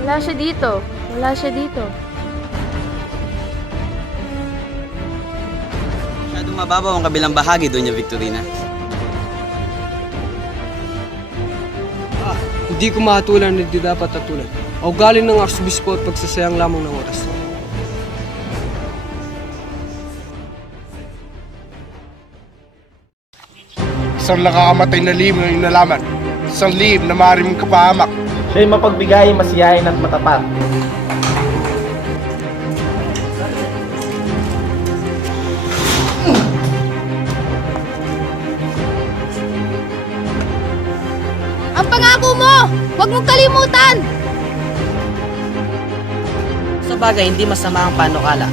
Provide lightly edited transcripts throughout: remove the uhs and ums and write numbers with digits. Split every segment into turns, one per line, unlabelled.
Wala siya dito. Wala siya dito.
Masyadong mababaw ang kabilang bahagi, Doña Victorina.
Hindi ko mahatulan na hindi dapat hatulan. O galing ng arsobispo at pagsasayang lamang ng oras.
Isang nakakamatay na lihim na inalaman. Isang lihim na maaari mong kapahamak.
Siya'y mapagbigay, masiyahin at matapat.
Ang pangako mo! Huwag mong kalimutan!
Sa bagay, hindi masama ang panukala.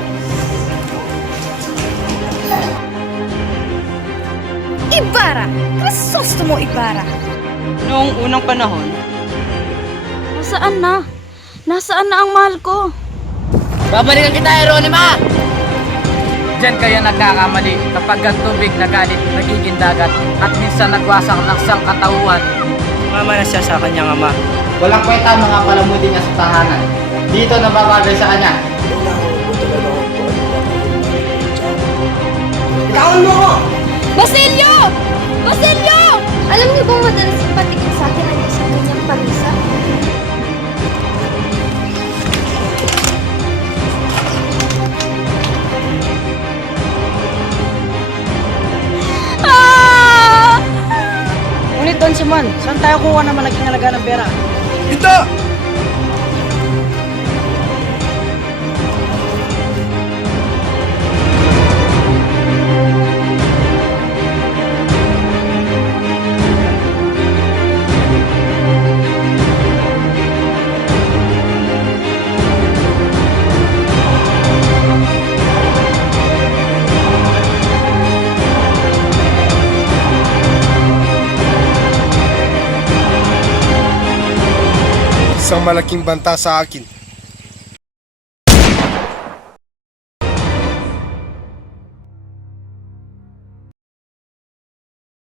Ibarra! Krisosto mo, Ibarra!
Noong unang panahon,
Nasaan na? Nasaan na ang mahal ko?
babalikan kita, Jeronima!
Diyan kayo nagkakamali kapag ang tubig na galit nagiging dagat at minsan nagwasak ng sangkatauhan.
Mama na siya sa kanyang ama.
Walang kwenta mga palamuti niya sa tahanan. Dito na babagay sa kanya.
Basilio! Basilio! Alam niyo bang madalas ipatikit sa akin ang isang kanyang pamisa? Ah!
Ngunit Don Simon, saan tayo kuha naman naging alaga ng pera?
Ito! Isang malaking banta sa akin.